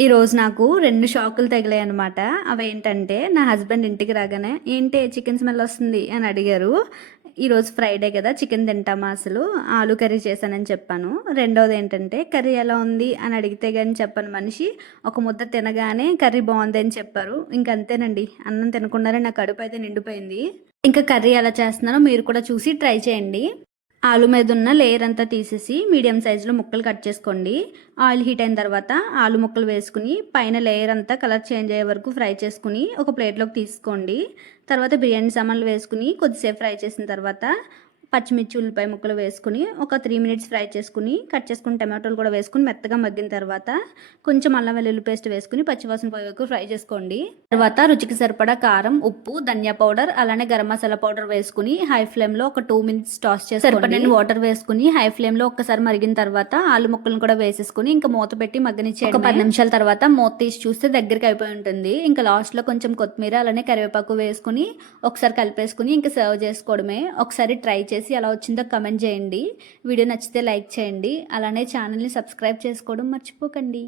ఈరోజు నాకు 2 షాకులు తగిలాయనమాట. అవేంటంటే, నా హస్బెండ్ ఇంటికి రాగానే, "ఏంటే చికెన్ స్మెల్ వస్తుంది" అని అడిగారు. ఈరోజు ఫ్రైడే కదా! చికెన్ తింటామా అసలు? ఆలు కర్రీ చేశానని చెప్పాను. రెండోదేంటంటే, "కర్రీ ఎలా ఉంది" అని అడిగితే గాని చెప్పని మనిషి, ఒక ముద్ద తినగానే కర్రీ బావుందని చెప్పారు. ఇంకంతేనండి. అన్నం తినకుండానే నా కడుపయితే నిండిపోయింది. ఇంకా కర్రీ ఎలా చేస్తున్నానో మీరు కూడా చూసి ట్రై చేయండి. ఆలు మీద ఉన్న లేయర్ అంతా తీసేసి మీడియం సైజులో ముక్కలు కట్ చేసుకోండి. ఆయిల్ హీట్ అయిన తర్వాత ఆలు ముక్కలు వేసుకుని పైన లేయర్ అంతా కలర్ చేంజ్ అయ్యే వరకు ఫ్రై చేసుకుని ఒక ప్లేట్లోకి తీసుకోండి. తర్వాత బిర్యానీ సామాన్లు వేసుకుని కొద్దిసేపు ఫ్రై చేసిన తర్వాత పచ్చిమిర్చి ఉల్లిపాయ ముక్కలు వేసుకుని ఒక 3 మినిట్స్ ఫ్రై చేసుకుని కట్ చేసుకుని టమాటోలు కూడా వేసుకుని మెత్తగా మగ్గిన తర్వాత కొంచెం అల్లం వెల్లుల్లి పేస్ట్ వేసుకుని పచ్చివాసన పోయే వరకు ఫ్రై చేసుకోండి. తర్వాత రుచికి సరిపడా కారం, ఉప్పు, ధనియా పౌడర్ అలానే గరం మసాలా పౌడర్ వేసుకుని హై ఫ్లేమ్లో ఒక 2 మినిట్స్ టాస్ చేసి సరిపడిన వాటర్ వేసుకుని హై ఫ్లేమ్లో ఒక్కసారి మరిగిన తర్వాత ఆలు ముక్కలను కూడా వేసేసుకుని ఇంకా మూత పెట్టి మగ్గనిచ్చేయండి. ఒక 10 నిమిషాల తర్వాత మూత తీసి చూస్తే దగ్గరికి అయిపోయి ఉంటుంది. ఇంకా లాస్ట్లో కొంచెం కొత్తిమీర అలానే కరివేపాకు వేసుకుని ఒకసారి కలిపేసుకుని ఇంకా సర్వ్ చేసుకోవడమే. ఒకసారి ట్రై చేసి ఎలా వచ్చిందో కమెంట్ చేయండి. వీడియో నచ్చితే లైక్ చేయండి. అలానే ఛానల్ని సబ్స్క్రైబ్ చేసుకోవడం మర్చిపోకండి.